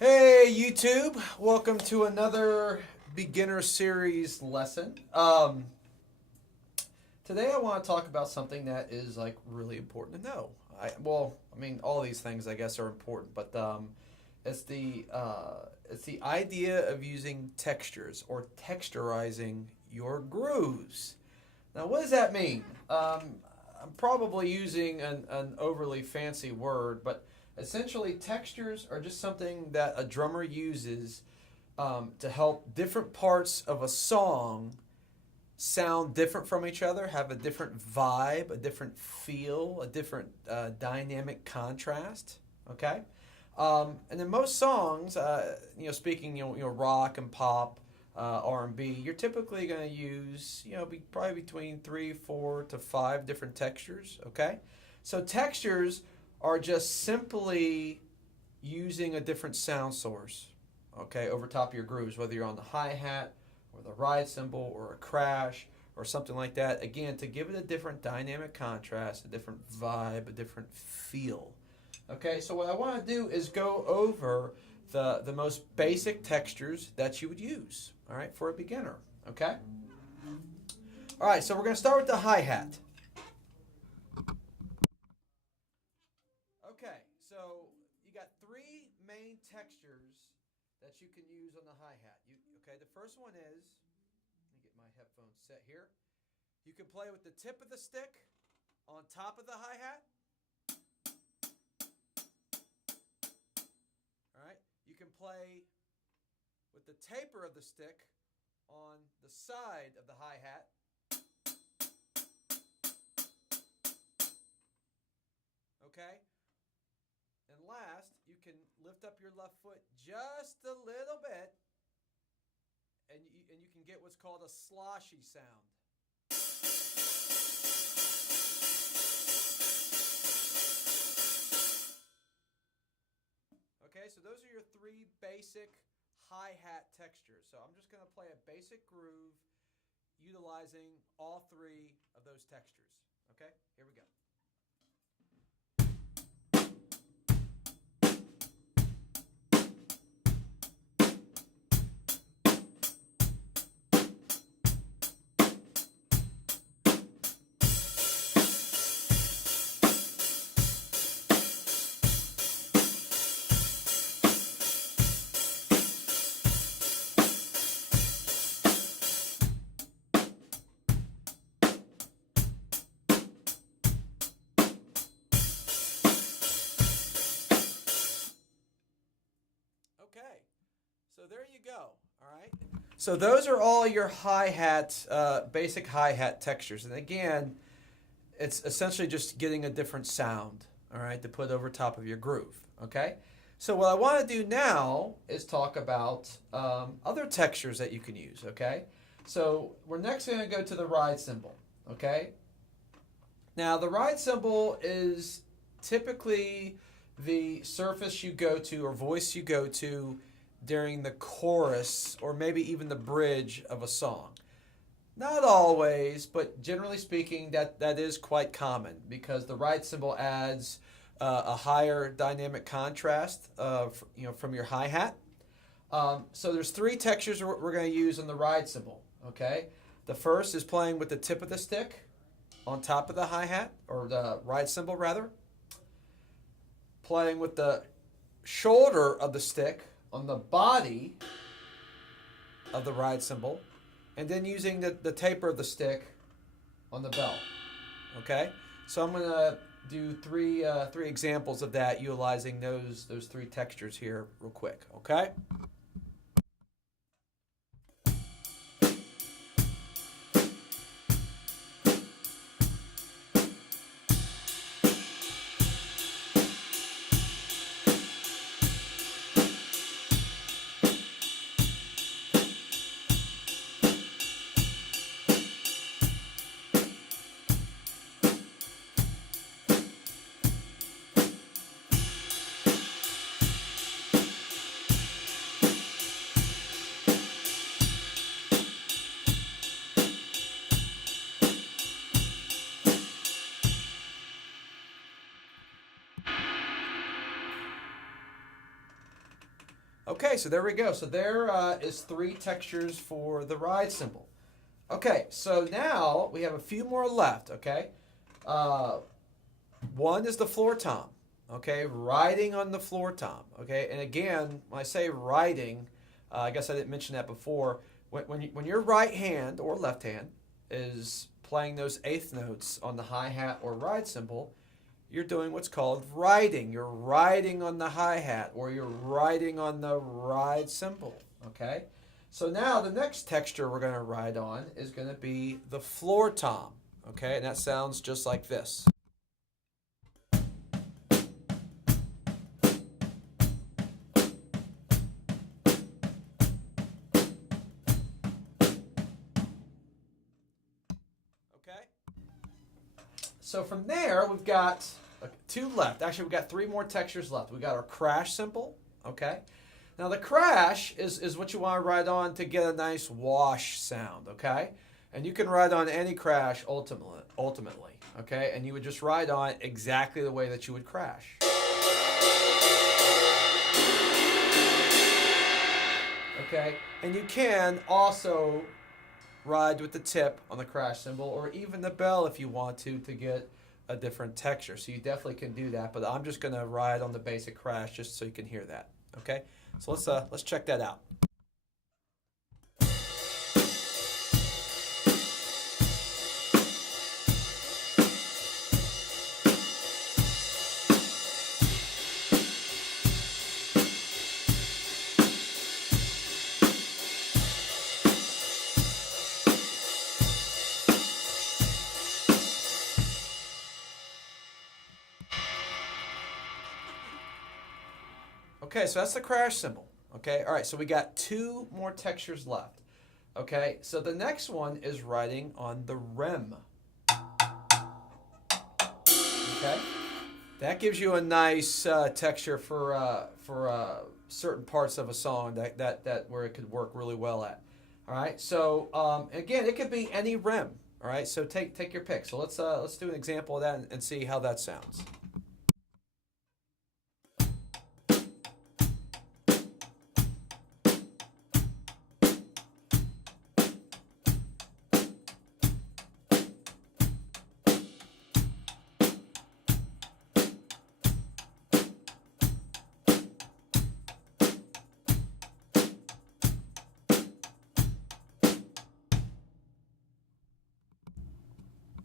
Hey YouTube, welcome to another beginner series lesson. Today I want to talk about something that is like really important to know. All these things I guess are important, but it's the idea of using textures or texturizing your grooves. Now, what does that mean? I'm probably using an overly fancy word, but essentially, textures are just something that a drummer uses to help different parts of a song sound different from each other, have a different vibe, a different feel, a different dynamic contrast. Okay, and in most songs, speaking rock and pop, R&B, you're typically going to use probably between 3, 4 to 5 different textures. Okay, so textures are just simply using a different sound source, okay, over top of your grooves, whether you're on the hi-hat or the ride cymbal or a crash or something like that, again, to give it a different dynamic contrast, a different vibe, a different feel. Okay, so what I want to do is go over the most basic textures that you would use, all right, for a beginner, okay? All right, so we're going to start with the hi-hat. Okay, so you got three main textures that you can use on the hi-hat. Okay, the first one is, let me get my headphones set here. You can play with the tip of the stick on top of the hi-hat. All right, you can play with the taper of the stick on the side of the hi-hat. Okay? And last, you can lift up your left foot just a little bit, and you can get what's called a sloshy sound. Okay, so those are your three basic hi-hat textures. So I'm just going to play a basic groove utilizing all three of those textures. Okay, here we go. Okay, so there you go. All right. So those are all your hi-hat, basic hi-hat textures. And again, it's essentially just getting a different sound, all right, to put over top of your groove. Okay. So what I want to do now is talk about other textures that you can use. Okay. So we're next going to go to the ride cymbal. Okay. Now the ride cymbal is typically the surface you go to or voice you go to during the chorus or maybe even the bridge of a song. Not always, but generally speaking, that is quite common because the ride cymbal adds a higher dynamic contrast, from your hi-hat. So there's three textures we're going to use on the ride cymbal. Okay, the first is playing with the tip of the stick on top of the hi-hat or the ride cymbal rather. Playing with the shoulder of the stick on the body of the ride cymbal, and then using the taper of the stick on the bell. Okay, so I'm going to do three examples of that utilizing those three textures here real quick. Okay. Okay, so there we go. So there is 3 textures for the ride cymbal. Okay, so now we have a few more left, okay? One is the floor tom, okay? Riding on the floor tom, okay? And again, when I say riding, I guess I didn't mention that before. When your right hand or left hand is playing those eighth notes on the hi-hat or ride cymbal, you're doing what's called riding. You're riding on the hi-hat or you're riding on the ride cymbal, okay? So now the next texture we're going to ride on is going to be the floor tom, okay? And that sounds just like this. Okay? So from there, we've got 2 left. Actually, we've got 3 more textures left. We've got our crash cymbal, okay? Now the crash is what you want to ride on to get a nice wash sound, okay? And you can ride on any crash ultimately, okay? And you would just ride on it exactly the way that you would crash. Okay? And you can also ride with the tip on the crash cymbal or even the bell if you want to get a different texture. So you definitely can do that, but I'm just going to ride on the basic crash just so you can hear that, okay? So let's check that out. Okay, so that's the crash cymbal. Okay, all right, so we got 2 more textures left. Okay, so the next one is riding on the rem. Okay, that gives you a nice texture for certain parts of a song that where it could work really well at. All right, so again, it could be any rem. All right, so take your pick. So let's do an example of that and see how that sounds.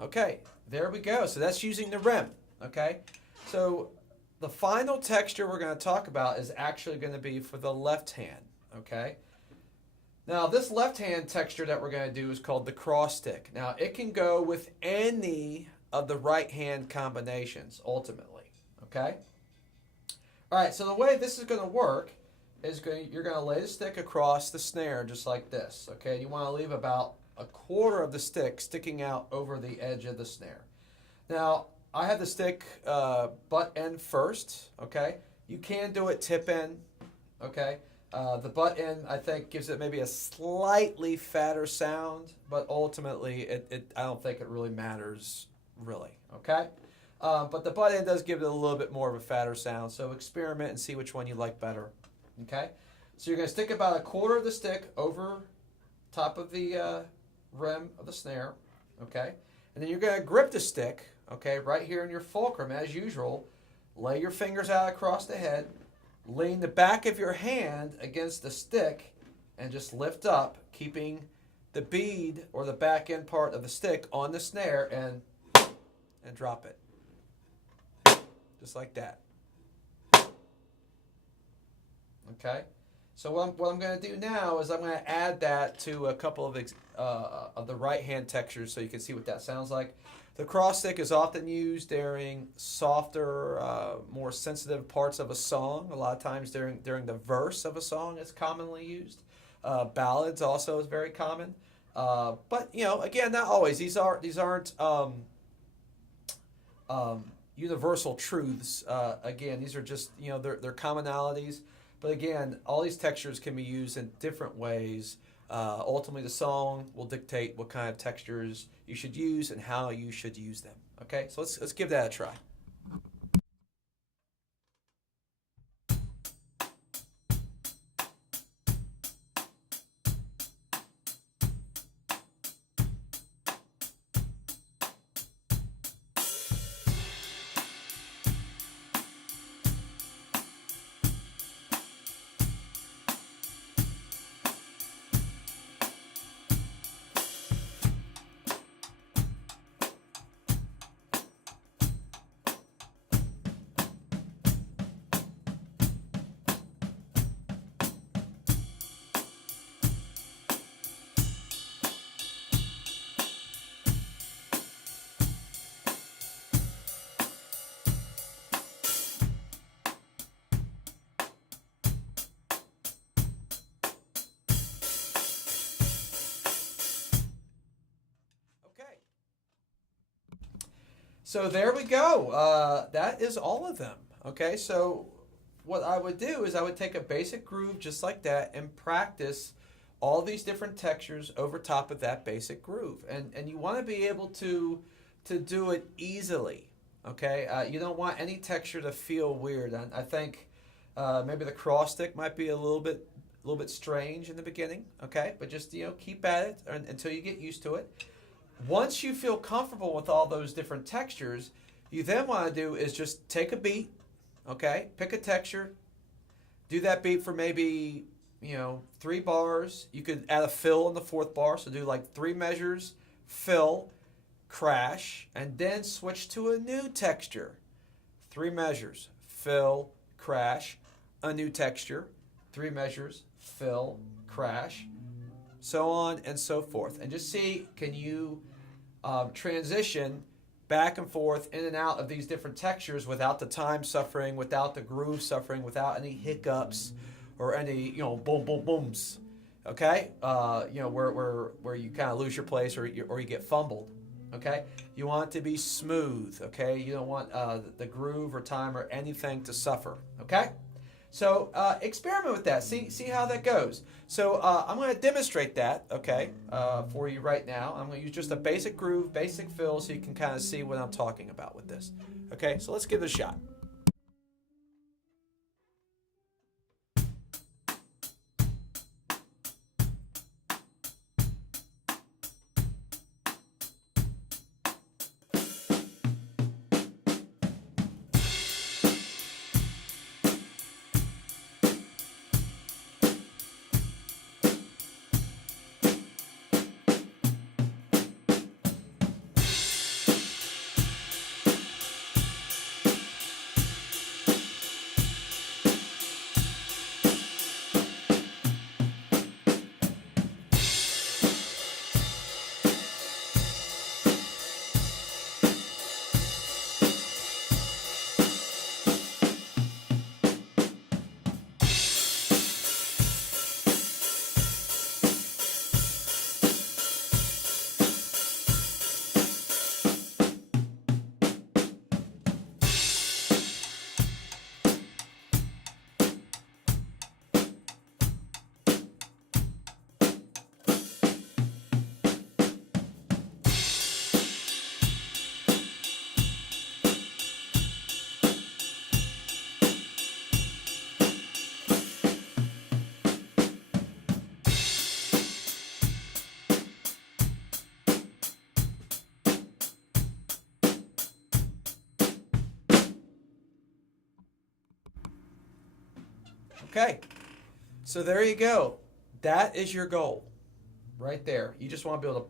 Okay, there we go. So that's using the rem, okay? So the final texture we're going to talk about is actually going to be for the left hand, okay? Now this left hand texture that we're going to do is called the cross stick. Now it can go with any of the right hand combinations ultimately, okay? All right, so the way this is going to work is you're going to lay the stick across the snare just like this, okay? You want to leave about a quarter of the stick sticking out over the edge of the snare. Now, I have the stick butt end first, okay? You can do it tip end, okay? The butt end, I think, gives it maybe a slightly fatter sound, but ultimately, I don't think it really matters, really, okay? But the butt end does give it a little bit more of a fatter sound, so experiment and see which one you like better, okay? So you're going to stick about a quarter of the stick over top of the rim of the snare, okay? And then you're going to grip the stick, okay, right here in your fulcrum as usual. Lay your fingers out across the head, lean the back of your hand against the stick, and just lift up, keeping the bead or the back end part of the stick on the snare and drop it. Just like that. Okay? So what I'm going to do now is I'm going to add that to a couple of the right hand textures so you can see what that sounds like. The cross stick is often used during softer, more sensitive parts of a song. A lot of times during the verse of a song it's commonly used. Ballads also is very common. But, you know, again, not always. These aren't universal truths. Again, these are just, you know, they're commonalities. But again, all these textures can be used in different ways. Ultimately, the song will dictate what kind of textures you should use and how you should use them. Okay, so let's give that a try. So there we go. That is all of them. Okay, so what I would do is I would take a basic groove just like that and practice all these different textures over top of that basic groove. And you want to be able to do it easily. Okay, you don't want any texture to feel weird. I think maybe the cross stick might be a little bit strange in the beginning. Okay, but just keep at it until you get used to it. Once you feel comfortable with all those different textures, you then want to do is just take a beat, okay? Pick a texture, do that beat for maybe, 3 bars. You could add a fill in the 4th bar, so do like 3 measures, fill, crash, and then switch to a new texture. 3 measures, fill, crash, a new texture, 3 measures, fill, crash, so on and so forth. And just see, can you transition back and forth in and out of these different textures without the time suffering, without the groove suffering, without any hiccups or any boom boom booms. Okay, where you kind of lose your place or you get fumbled. Okay, you want it to be smooth. Okay, you don't want the groove or time or anything to suffer. Okay. So experiment with that. See how that goes. So I'm going to demonstrate that, okay, for you right now. I'm going to use just a basic groove, basic fill, so you can kind of see what I'm talking about with this. Okay, so let's give it a shot. Okay, so there you go. That is your goal right there. You just want to be able to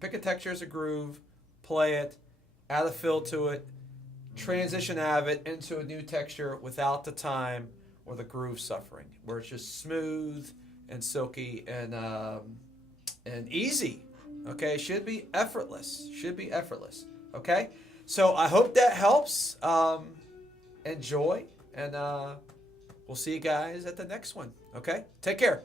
pick a texture as a groove, play it, add a fill to it, transition out of it into a new texture without the time or the groove suffering, where it's just smooth and silky and easy. Okay, should be effortless. Should be effortless. Okay, so I hope that helps. Enjoy, and we'll see you guys at the next one. Okay, take care.